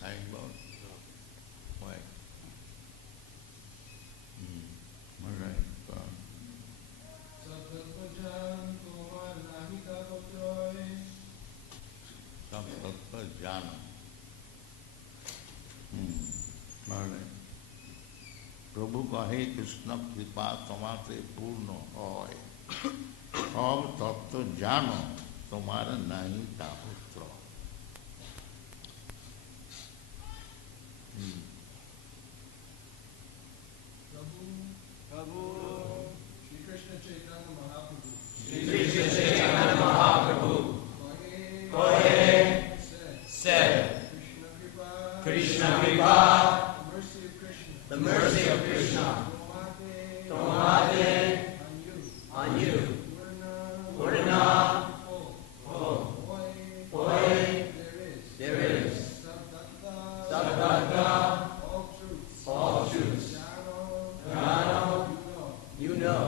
signboard? Why? All right. Go on. सब तत्व जानो. All right. প্রভু কহে কৃষ্ণ কৃপা তোমাতে পূর্ণ হয়, সব তত্ত্ব জানো তোমার নাই তা পুত্র. प्रभु श्री कृष्ण चैतन्य महाप्रभु कहे said Krishna Kripa, the mercy of Krishna, Tomate, on you, Purna, Hoy, there is, Sabdata, all truths, Jnana, you know,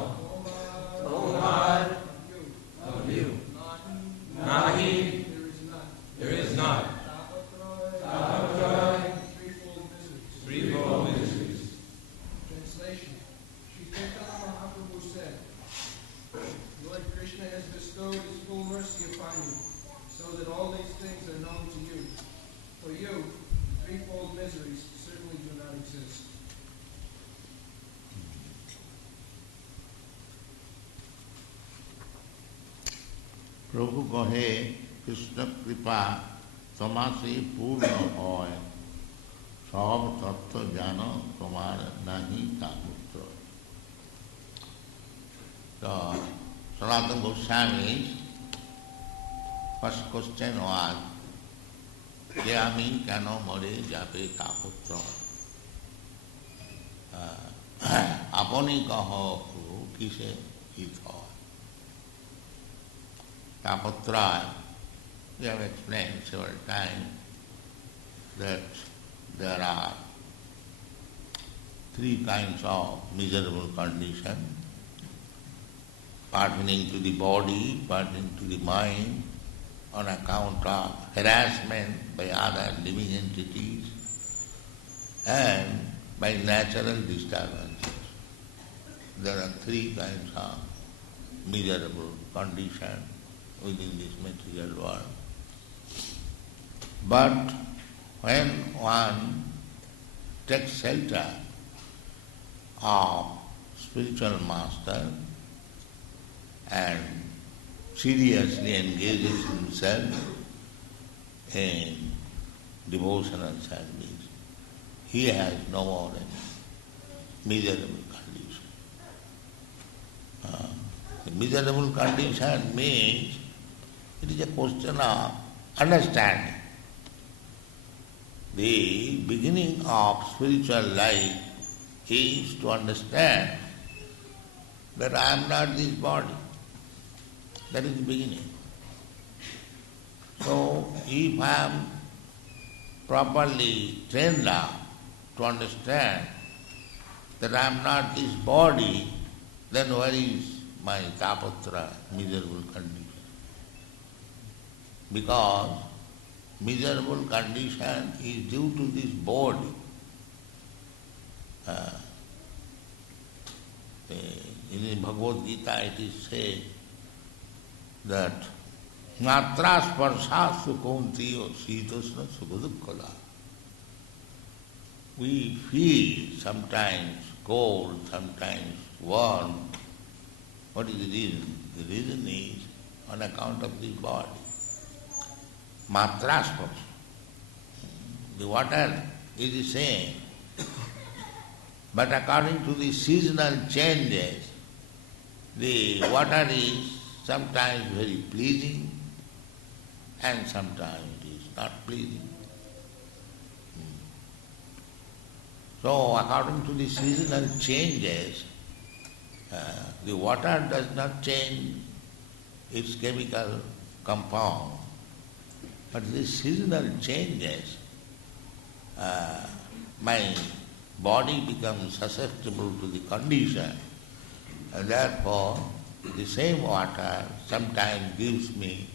Tomad, of you, Nahi, there is not, threefold mysteries. Translation. Sri Chaitanya Mahaprabhu said, Lord Krishna has bestowed his full mercy upon you, so that all these things are known to you. For you, threefold miseries certainly do not exist. প্রভু কহে কৃষ্ণ কৃপা তোমাতে পূর্ণ হয়, সব তত্ত্ব জানো তোমার নাহি তা পুত্র. So, Sanatana Goswami's first question was, যে আমি কেন মরে যাবে তা পুত্র, আপনি কহ প্রভু কিসে হিত হয়. Tapotra, we have explained several times that there are three kinds of miserable condition pertaining to the body, pertaining to the mind, on account of harassment by other living entities and by natural disturbances. There are three kinds of miserable condition within this material world. But when one takes shelter of spiritual master and seriously engages himself in devotional service, he has no more miserable condition. The miserable condition means it is a question of understanding. The beginning of spiritual life is to understand that I am not this body. That is the beginning. So, if I am properly trained up to understand that I am not this body, then where is my tapatra, miserable condition? Because miserable condition is due to this body. In Bhagavad Gita it is said that Matra sparsha sukhauntiyo sitasna sukhadukkala. We feel sometimes cold, sometimes warm. What is the reason? The reason is on account of this body. Matra sparsha. The water is the same. But according to the seasonal changes, the water is sometimes very pleasing and sometimes it is not pleasing. So according to the seasonal changes, the water does not change its chemical compound. But these seasonal changes, my body becomes susceptible to the condition, and therefore the same water sometimes gives me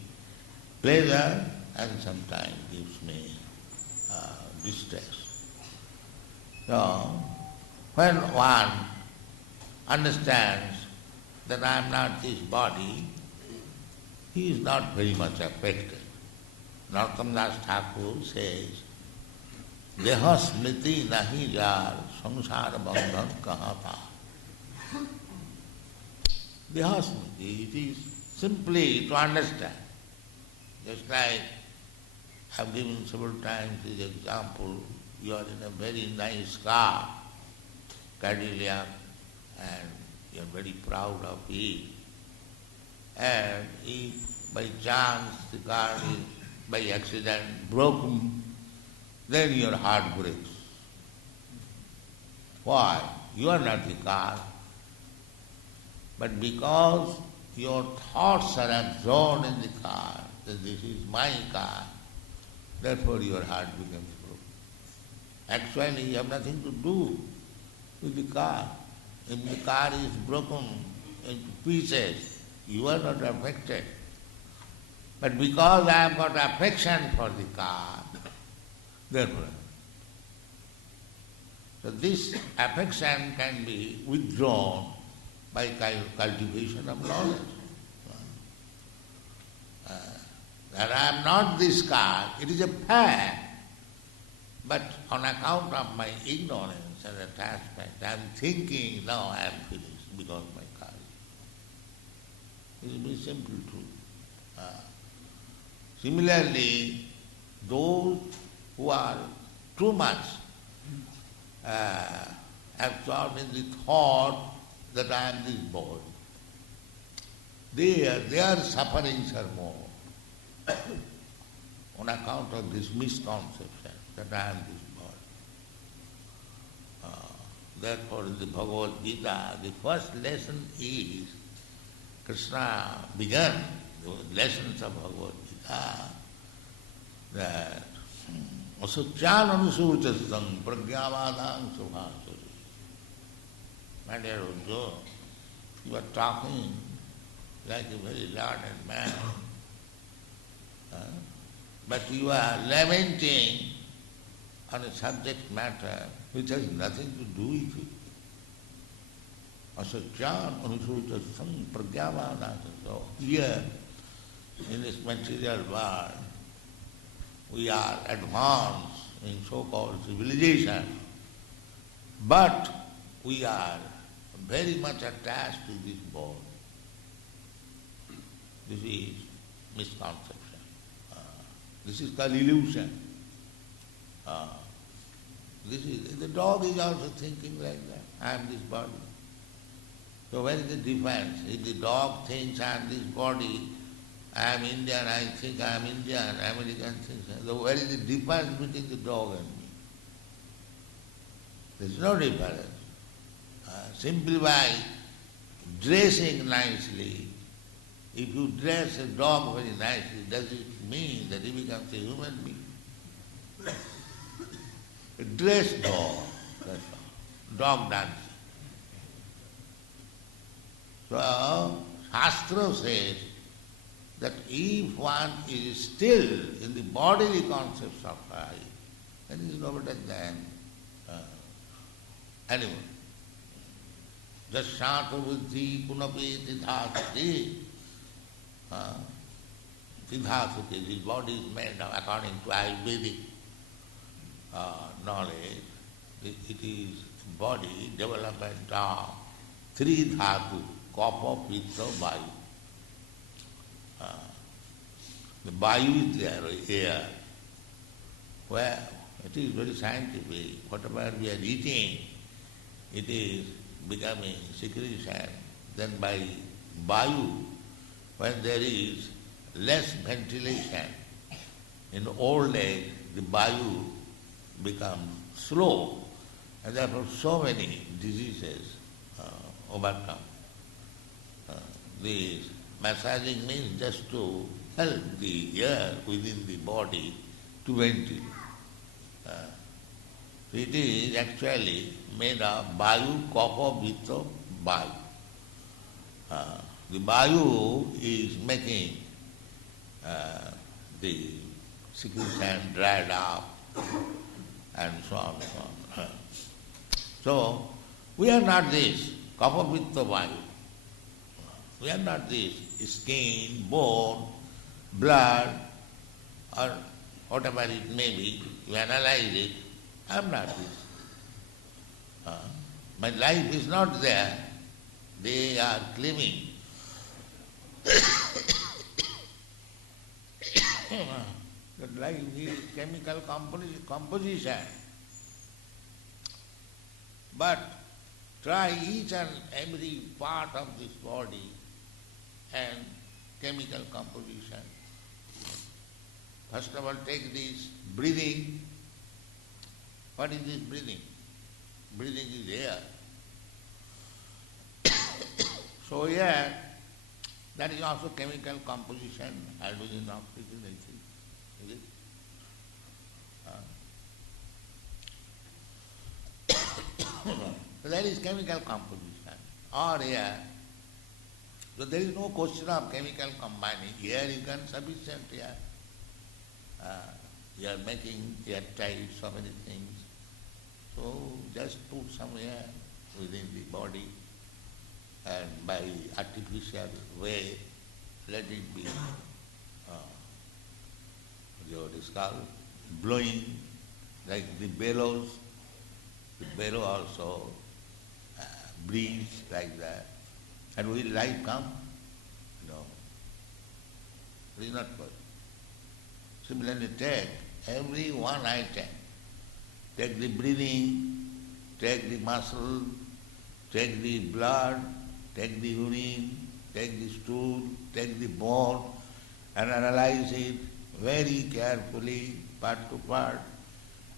pleasure and sometimes gives me distress. So, when one understands that I am not this body, he is not very much affected. Narottam Das Thakur says, Deha smriti nahi jar, samsara bandhan kaha tha. Deha smriti, it is simply to understand. Just like I have given several times this example, you are in a very nice car, Cadillac, and you are very proud of it. And if by chance the car is by accident broken, then your heart breaks. Why? You are not the car. But because your thoughts are absorbed in the car, that this is my car, therefore your heart becomes broken. Actually, you have nothing to do with the car. If the car is broken into pieces, you are not affected. But because I have got affection for the car, therefore. So this affection can be withdrawn by cultivation of knowledge. That I am not this car, it is a fact. But on account of my ignorance and attachment, I am thinking, now I am finished because my car is. It is very simple truth. Similarly, those who are too much absorbed in the thought that I am this body, their sufferings are more on account of this misconception that I am this body. Therefore, in the Bhagavad Gita, the first lesson is Krishna began the lessons of Bhagavad Gita that asacyan anusuchastam pragyavadang subhasuri. My dear Arjuna, you are talking like a very learned man. But you are lamenting on a subject matter which has nothing to do with it. Asacyan anusuchastam pragyavadang. So here, in this material world, we are advanced in so-called civilization, but we are very much attached to this body. This is misconception. This is called illusion. The dog is also thinking like that. I am this body. So where is the difference? If the dog thinks I am this body, I am Indian, I think I am Indian, American thinks. So where is the difference between the dog and me? There is no difference. Simply by dressing nicely, if you dress a dog very nicely, does it mean that he becomes a human being? A dressed dog, that's all. Dog dancing. So, Shastra says that if one is still in the bodily concepts of life, then he is no better than animal. Jasyata buddhi punapi tidhasati. Tidhasati, this body is made of, according to Ayurvedic knowledge, it is body development of three dhatu, kapha, pitta, vayu. The vayu is there, air. Where it is very scientific. Whatever we are eating, it is becoming secretion. Then by vayu, when there is less ventilation, in old age the vayu becomes slow, and therefore so many diseases overcome. This massaging means just to help the air within the body to ventilate. It is actually made of vayu, kapha, pitta, vayu. The vayu is making the secretion dried up, and so on, so on. So, we are not this, kapha, pitta, vayu. We are not this, skin, bone, blood, or whatever it may be, you analyze it, I am not this. My life is not there, they are claiming. That life is chemical composition. But try each and every part of this body and chemical composition. First of all, take this breathing. What is this breathing? Breathing is air. So air, that is also chemical composition, hydrogen, oxygen, anything. Is it? So that is chemical composition, or air. So there is no question of chemical combining. Air is insufficient here. You are making airtight so many things. So just put some air within the body and by artificial way let it be what is called blowing like the bellows. The bellow also breathes like that. And will life come? No. It is not possible. Similarly, take every one item. Take the breathing, take the muscle, take the blood, take the urine, take the stool, take the bone, and analyze it very carefully, part to part,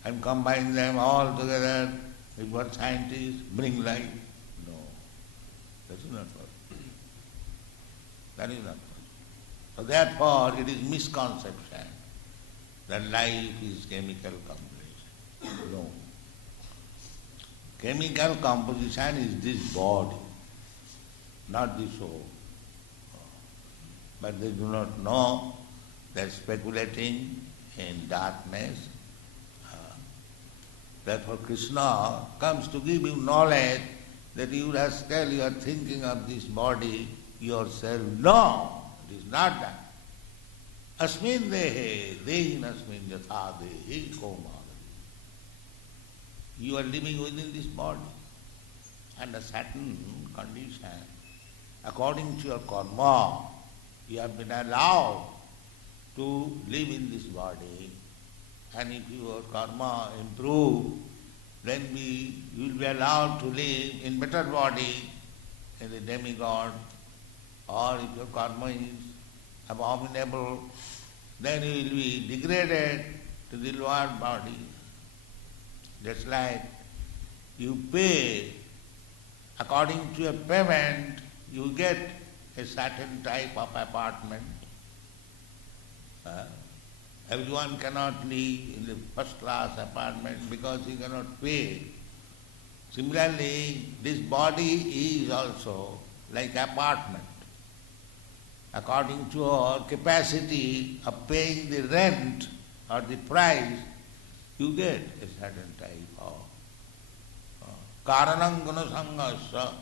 and combine them all together. If what scientists bring life? No. That is not possible. That is not possible. So therefore it is misconception that life is chemical composition. No. Chemical composition is this body, not the soul. But they do not know. They are speculating in darkness. Therefore Krishna comes to give you knowledge that you rascal, you are thinking of this body yourself. No, it is not that. Asmin dehe, dehin asmin yatha dehi komagari. You are living within this body under certain condition. According to your karma, you have been allowed to live in this body. And if your karma improve, then you will be allowed to live in better body in the demigod. Or if your karma is abominable, then you will be degraded to the lower body. Just like you pay, according to your payment, you get a certain type of apartment. Everyone cannot live in the first class apartment because he cannot pay. Similarly, this body is also like apartment. According to our capacity of paying the rent or the price, you get a certain type of karanam gunasangasya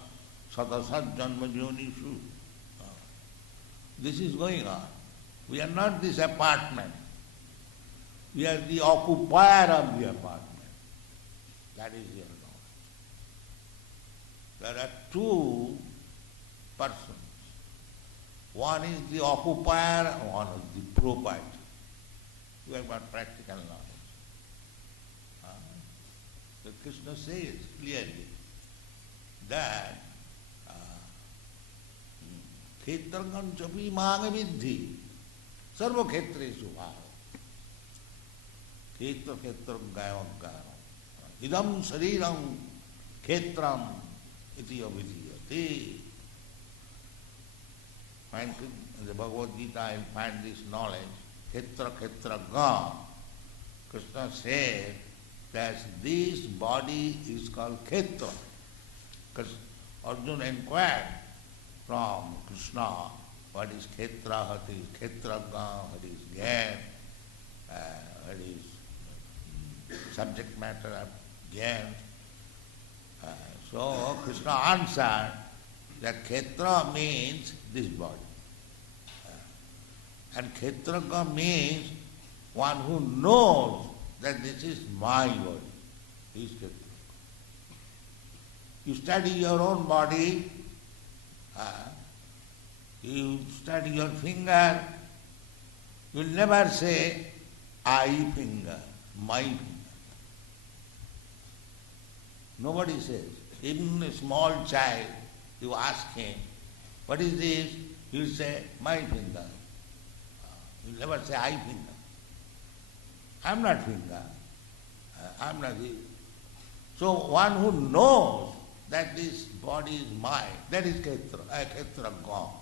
satasat janma jonishu. This is going on. We are not this apartment. We are the occupier of the apartment. That is your knowledge. There are two persons. One is the occupier and one is the proprietor. You have got practical knowledge. So Krishna says clearly that Khetrangam chapi maanga vidhi sarva khetreshu bhava. Khetra khetram gayam gayam. Idam sariram khetram iti avidhiyate. In the Bhagavad Gita I find this knowledge. Khetra khetra ga. Krishna said that this body is called khetra. Because Arjuna inquired from Krishna, what is khetra, what is khetraga, what is gyan, what is subject matter of Jnana. So Krishna answered that Kshetra means this body. And Kshetraka means one who knows that this is my body. He is Kshetraka. You study your own body, you study your finger, you will never say, I finger, my finger. Nobody says. Even a small child, you ask him, what is this? He will say, my finger. He will never say, I finger. I am not finger. I am not this. So one who knows that this body is mine, that is Kshetra gone.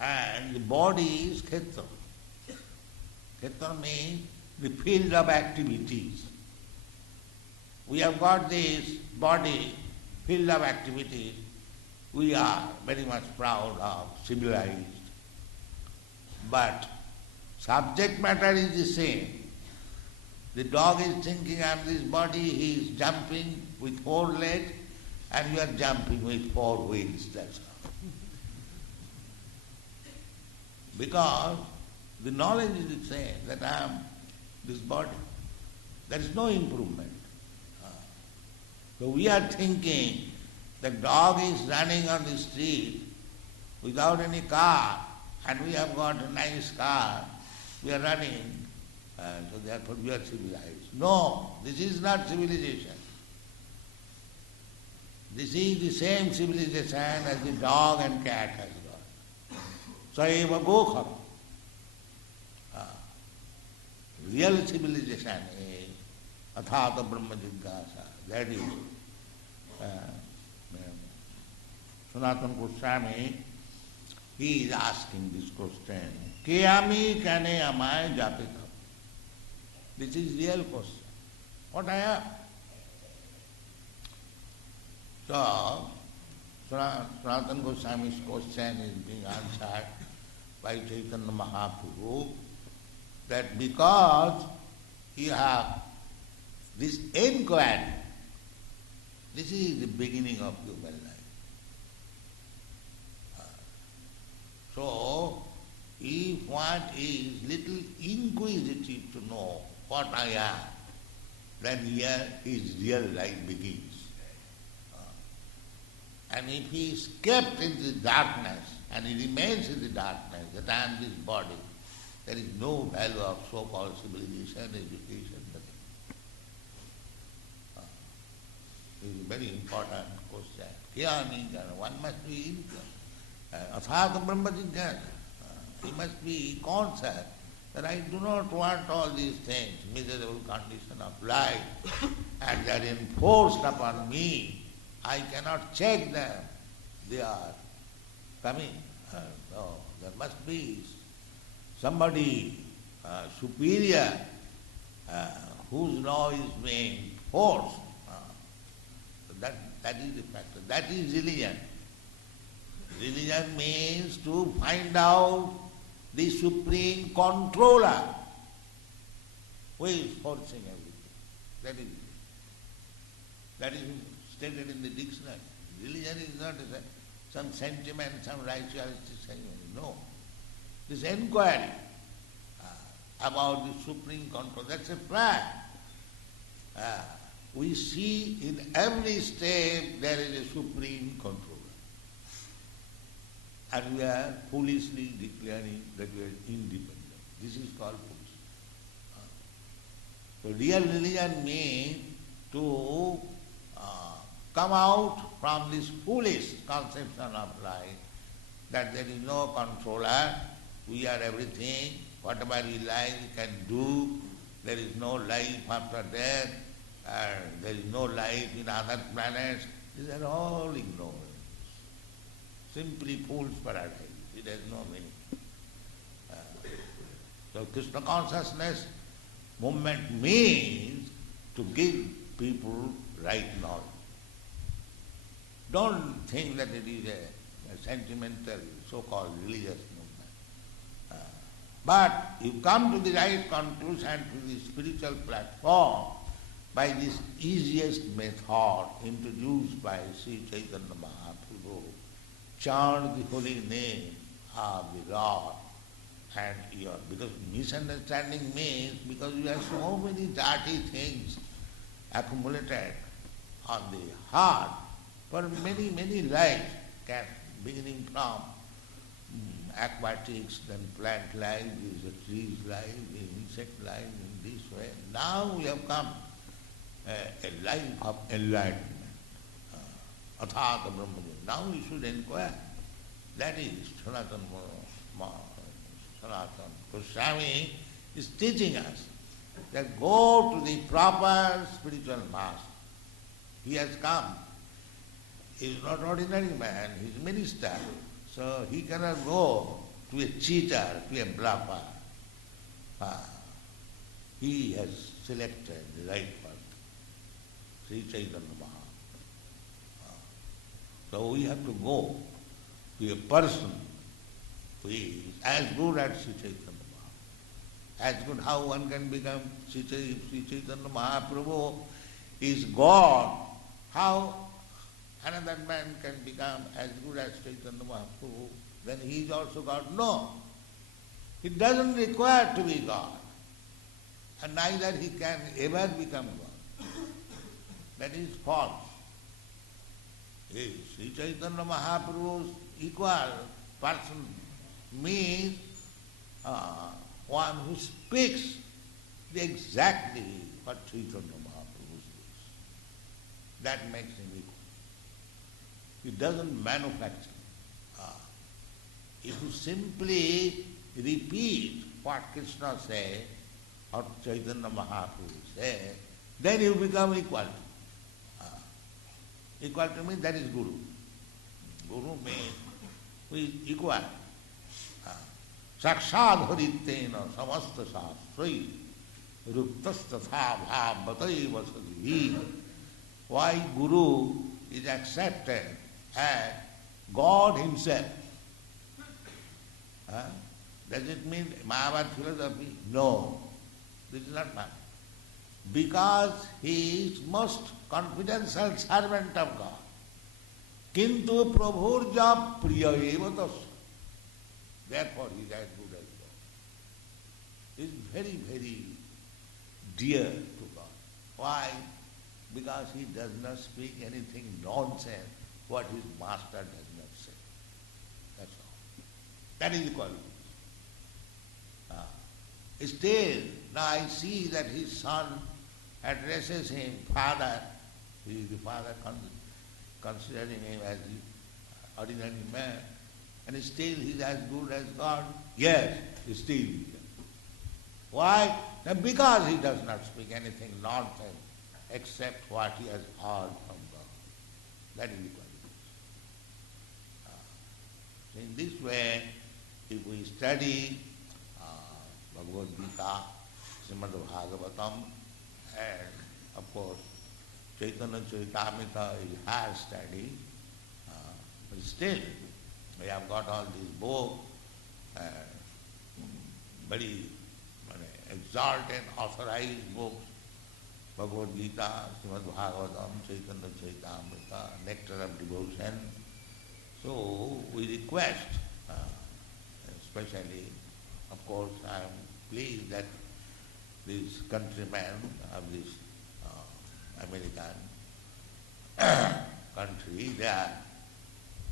And the body is Kshetra. Kshetra means the field of activities. We have got this body, field of activities. We are very much proud of, civilized. But subject matter is the same. The dog is thinking, I am this body, he is jumping with 4 legs, and you are jumping with 4 wheels, that's all. Because the knowledge is the same, that I am this body. There is no improvement. So we are thinking the dog is running on the street without any car, and we have got a nice car, we are running, so therefore we are civilized. No, this is not civilization. This is the same civilization as the dog and cat has got. Saiva gokham. Real civilization is athata brahma jigyasa. That is Sanatana Goswami, he is asking this question. Kayami kane amai japita. This is real question. What I am? So, Sanatana Goswami's question is being answered by Chaitanya Mahaprabhu that because you have this inquiry, this is the beginning of human life. So, if one is little inquisitive to know what I am, then here his real life begins. And if he is kept in the darkness, and he remains in the darkness, that I am this body, there is no value of so-called civilization, education, nothing. This is a very important question. Kya one must be athata brahma jigyasa. He must be conscious that I do not want all these things, miserable condition of life, and they are enforced upon me. I cannot check them. They are coming. No, there must be somebody superior whose law is being forced. That is the factor. That is religion. Religion means to find out the supreme controller who is forcing everything. That is stated in the dictionary. Religion is not some sentiment, some ritualistic sentiment. No. This inquiry about the supreme control, that's a fact. We see in every step there is a supreme controller. And we are foolishly declaring that we are independent. This is called foolish. So real religion means to come out from this foolish conception of life, that there is no controller, we are everything, whatever we like we can do, there is no life after death, there is no life in other planets. These are all ignorance. Simply fool's paradise. It has no meaning. So Krishna consciousness movement means to give people right knowledge. Don't think that it is a sentimental, so-called religious movement. But you come to the right conclusion, to the spiritual platform, by this easiest method introduced by Sri Chaitanya Mahaprabhu. Chant the holy name of the Lord. And because misunderstanding means because you have so many dirty things accumulated on the heart for many, many lives, beginning from aquatics, then plant life, the trees life, the insect life, in this way. Now we have come a life of enlightenment. Athata Brahmajana. Now we should inquire. That is Sanatana Goswami is teaching us that go to the proper spiritual master. He has come. He is not ordinary man, he is a minister. So he cannot go to a cheater, to a bluffer. He has selected the right person, Sri Chaitanya Mahaprabhu. So we have to go to a person who is as good as Sri Chaitanya Mahaprabhu. As good how one can become Sri Chaitanya Mahaprabhu is God. How another man can become as good as Chaitanya Mahaprabhu, then he is also God? No. It doesn't require to be God. And neither he can ever become God. That is false. Sri Chaitanya Mahaprabhu's equal person means one who speaks exactly what Chaitanya Mahaprabhu speaks. That makes him equal. He doesn't manufacture. If you simply repeat what Krishna said or Chaitanya Mahaprabhu said, then you become equal. Equal to me, that is Guru. Guru means who is equal. Sakshad haritena samasta sastrai ruptastatha bhavataiva sadhi. Why Guru is accepted as God himself? Does it mean Mayavad philosophy? No, this is not Mayavad. Because he is most confidential servant of God. Kintu prabhurja priya eva tasya. Therefore he is as good as God. He is very, very dear to God. Why? Because he does not speak anything nonsense what his master does not say. That's all. That is the quality. Still, now I see that his son addresses him, father. He is the father, considering him as the ordinary man. And still he is as good as God? Yes, still he is. Why? Because he does not speak anything nonsense except what he has heard from God. That is the quality. So in this way, if we study Bhagavad Gita, Srimad Bhagavatam, and of course Chaitanya Charitamrita is higher study, but still we have got all these books, very exalted, authorized books, Bhagavad Gita, Srimad Bhagavatam, Chaitanya Charitamrita, Nectar of Devotion. So we request, especially, of course, I am pleased that these countrymen of this American country, they are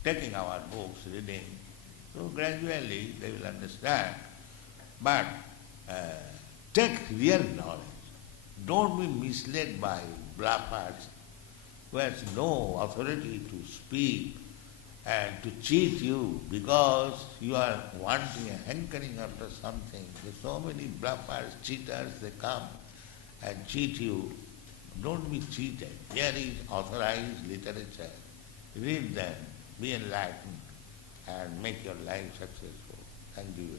taking our books, reading. So gradually they will understand. But take real knowledge. Don't be misled by bluffers who has no authority to speak and to cheat you because you are wanting, hankering after something. There's so many bluffers, cheaters, they come and cheat you. Don't be cheated. Here is authorized literature. Read them, be enlightened, and make your life successful. Thank you.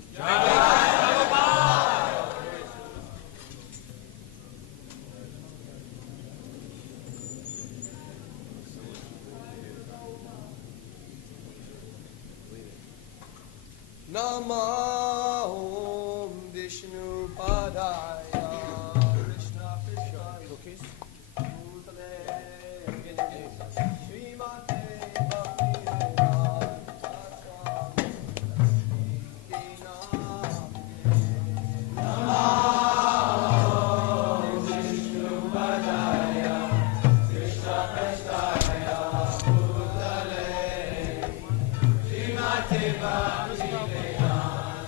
Namo Vishnu Padaya Krishna Krishna Cookies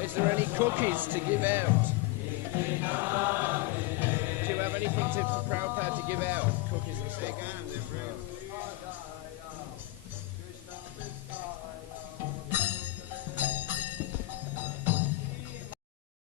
Is there any cookies to give out? Do you have anything for Prabhupada to give out? Cookies and stuff?